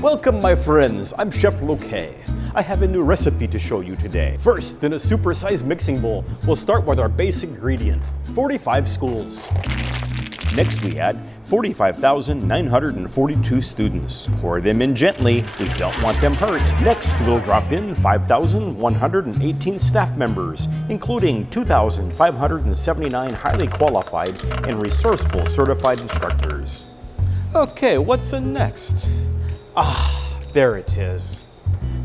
Welcome, my friends. I'm Chef Loquet. I have a new recipe to show you today. First, in a supersized mixing bowl, we'll start with our basic ingredient, 45 schools. Next, we add 45,942 students. Pour them in gently. We don't want them hurt. Next, we'll drop in 5,118 staff members, including 2,579 highly qualified and resourceful certified instructors. Okay, what's in next? There it is.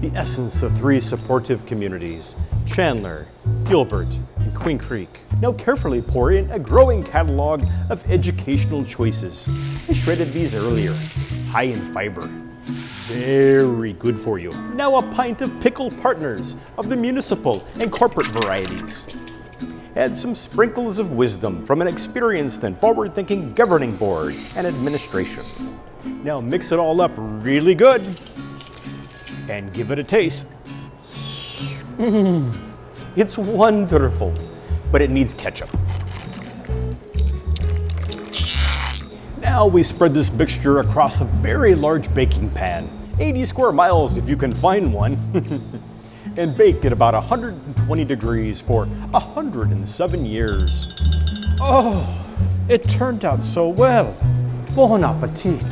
The essence of 3 supportive communities, Chandler, Gilbert, and Queen Creek. Now carefully pour in a growing catalog of educational choices. I shredded these earlier, high in fiber. Very good for you. Now a pint of pickled partners of the municipal and corporate varieties. Add some sprinkles of wisdom from an experienced and forward-thinking governing board and administration. Now mix it all up really good and give it a taste. It's wonderful, but it needs ketchup. Now we spread this mixture across a very large baking pan, 80 square miles if you can find one, and bake at about 120 degrees for 107 years. Oh, it turned out so well. Bon appetit.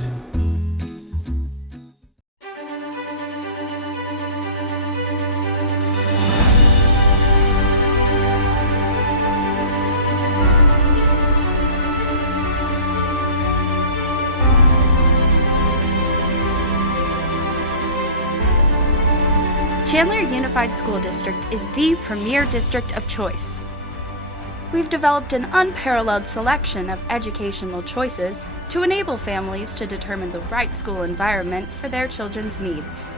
Chandler Unified School District is the premier district of choice. We've developed an unparalleled selection of educational choices to enable families to determine the right school environment for their children's needs.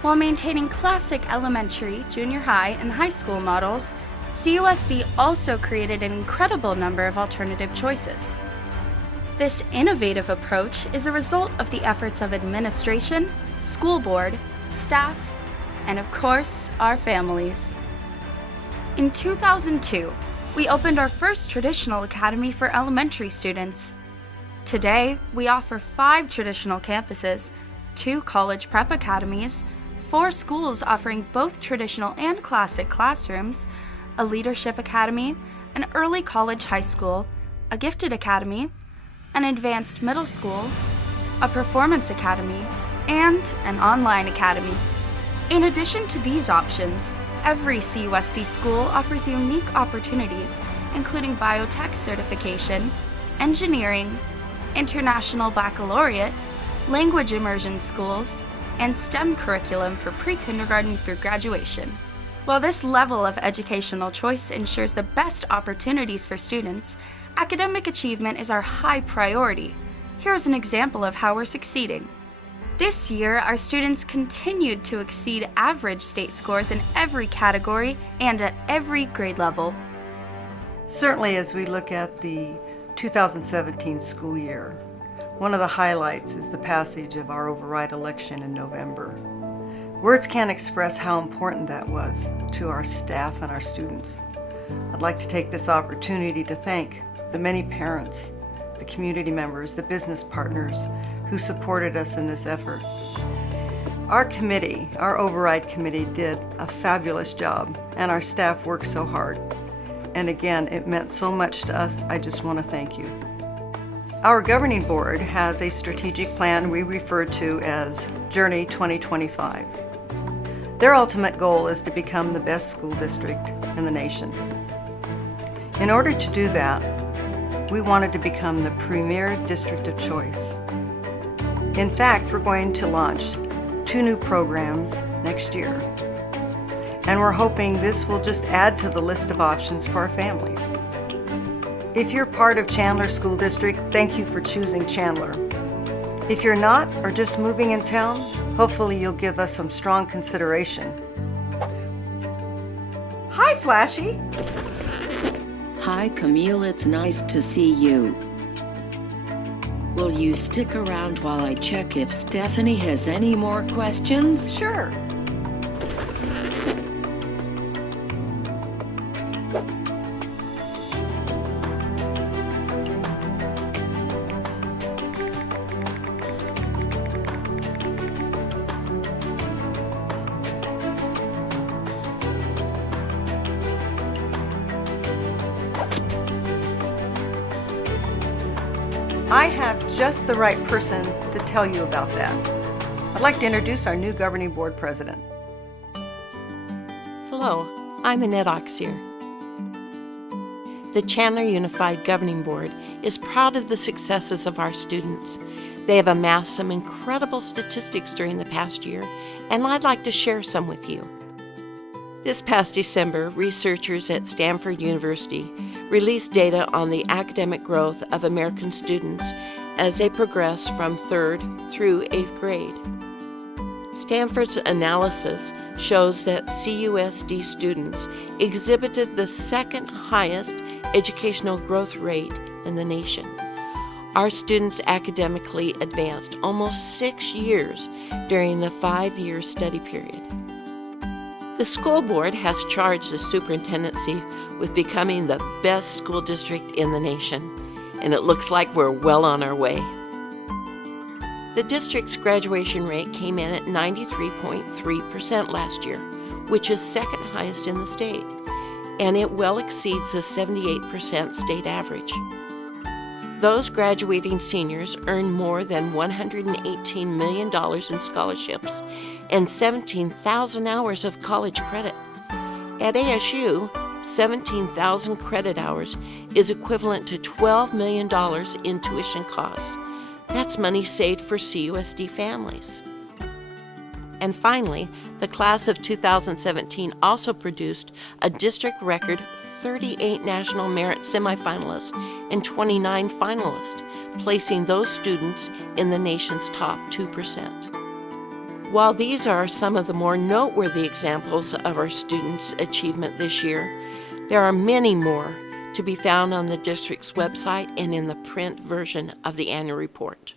While maintaining classic elementary, junior high, and high school models, CUSD also created an incredible number of alternative choices. This innovative approach is a result of the efforts of administration, school board, staff, and of course, our families. In 2002, we opened our first traditional academy for elementary students. Today, we offer 5 traditional campuses, 2 college prep academies, 4 schools offering both traditional and classic classrooms, a leadership academy, an early college high school, a gifted academy, an advanced middle school, a performance academy, and an online academy. In addition to these options, every CUSD school offers unique opportunities, including biotech certification, engineering, international baccalaureate, language immersion schools, and STEM curriculum for pre-kindergarten through graduation. While this level of educational choice ensures the best opportunities for students, academic achievement is our high priority. Here's an example of how we're succeeding. This year, our students continued to exceed average state scores in every category and at every grade level. Certainly, as we look at the 2017 school year, one of the highlights is the passage of our override election in November. Words can't express how important that was to our staff and our students. I'd like to take this opportunity to thank the many parents, the community members, the business partners who supported us in this effort. Our committee, our override committee, did a fabulous job, and our staff worked so hard. And again, it meant so much to us. I just want to thank you. Our governing board has a strategic plan we refer to as Journey 2025. Their ultimate goal is to become the best school district in the nation. In order to do that, we wanted to become the premier district of choice. In fact, we're going to launch 2 new programs next year. And we're hoping this will just add to the list of options for our families. If you're part of Chandler School District, thank you for choosing Chandler. If you're not, or just moving in town, hopefully you'll give us some strong consideration. Hi, Flashy. Hi, Camille, it's nice to see you. Will you stick around while I check if Stephanie has any more questions? Sure. I have just the right person to tell you about that. I'd like to introduce our new governing board president. Hello, I'm Annette Oxier. The Chandler Unified Governing Board is proud of the successes of our students. They have amassed some incredible statistics during the past year, and I'd like to share some with you. This past December, researchers at Stanford University released data on the academic growth of American students as they progress from 3rd through 8th grade. Stanford's analysis shows that CUSD students exhibited the second highest educational growth rate in the nation. Our students academically advanced almost 6 years during the 5-year study period. The school board has charged the superintendency with becoming the best school district in the nation, and it looks like we're well on our way. The district's graduation rate came in at 93.3% last year, which is second highest in the state, and it well exceeds the 78% state average. Those graduating seniors earn more than $118 million in scholarships and 17,000 hours of college credit. At ASU, 17,000 credit hours is equivalent to $12 million in tuition costs. That's money saved for CUSD families. And finally, the class of 2017 also produced a district record 38 National Merit Semifinalists and 29 finalists, placing those students in the nation's top 2%. While these are some of the more noteworthy examples of our students' achievement this year, there are many more to be found on the district's website and in the print version of the annual report.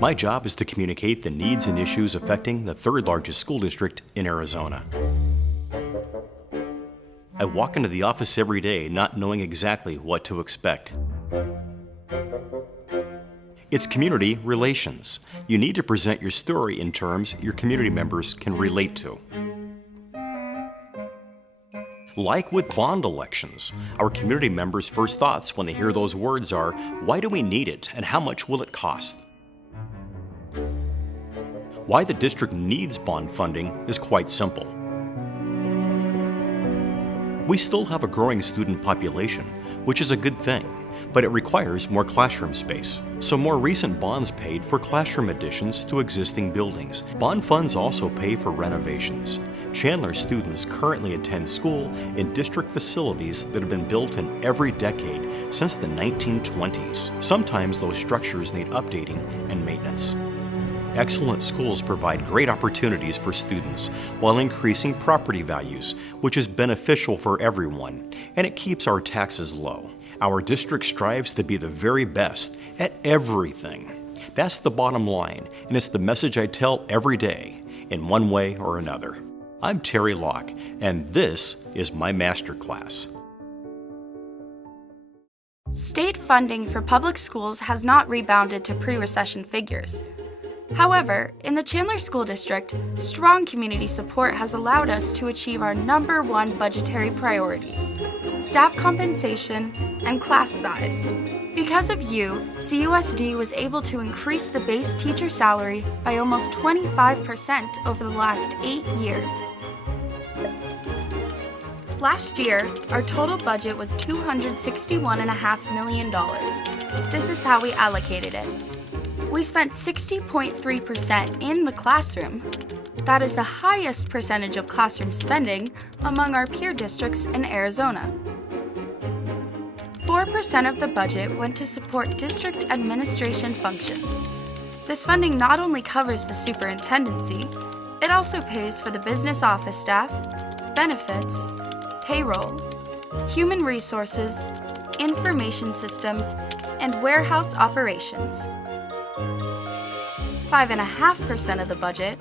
My job is to communicate the needs and issues affecting the 3rd largest school district in Arizona. I walk into the office every day not knowing exactly what to expect. It's community relations. You need to present your story in terms your community members can relate to. Like with bond elections, our community members' first thoughts when they hear those words are, why do we need it and how much will it cost? Why the district needs bond funding is quite simple. We still have a growing student population, which is a good thing, but it requires more classroom space. So more recent bonds paid for classroom additions to existing buildings. Bond funds also pay for renovations. Chandler students currently attend school in district facilities that have been built in every decade since the 1920s. Sometimes those structures need updating and maintenance. Excellent schools provide great opportunities for students while increasing property values, which is beneficial for everyone, and it keeps our taxes low. Our district strives to be the very best at everything. That's the bottom line, and it's the message I tell every day, in one way or another. I'm Terry Locke, and this is my masterclass. State funding for public schools has not rebounded to pre-recession figures. However, in the Chandler School District, strong community support has allowed us to achieve our #1 budgetary priorities: staff compensation and class size. Because of you, CUSD was able to increase the base teacher salary by almost 25% over the last 8 years. Last year, our total budget was $261.5 million. This is how we allocated it. We spent 60.3% in the classroom. That is the highest percentage of classroom spending among our peer districts in Arizona. 4% of the budget went to support district administration functions. This funding not only covers the superintendency, it also pays for the business office staff, benefits, payroll, human resources, information systems, and warehouse operations. 5.5% of the budget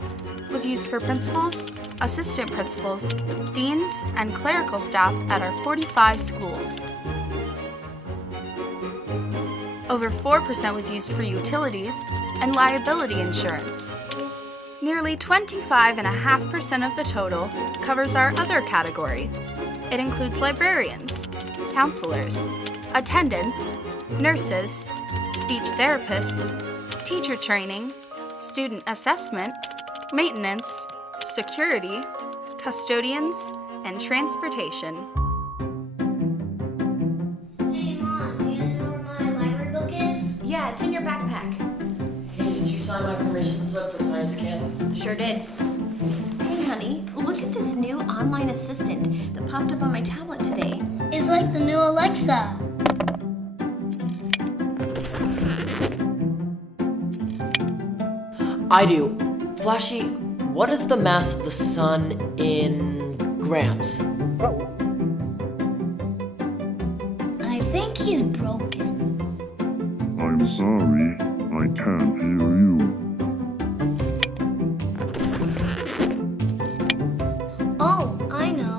was used for principals, assistant principals, deans, and clerical staff at our 45 schools. Over 4% was used for utilities and liability insurance. Nearly 25.5% of the total covers our other category. It includes librarians, counselors, attendants, nurses, speech therapists, teacher training, student assessment, maintenance, security, custodians, and transportation. Hey Mom, do you know where my library book is? Yeah, it's in your backpack. Hey, did you sign my permission slip for science camp? Sure did. Hey honey, look at this new online assistant that popped up on my tablet today. It's like the new Alexa. I do. Flashy, what is the mass of the sun in grams? I think he's broken. I'm sorry, I can't hear you. Oh, I know.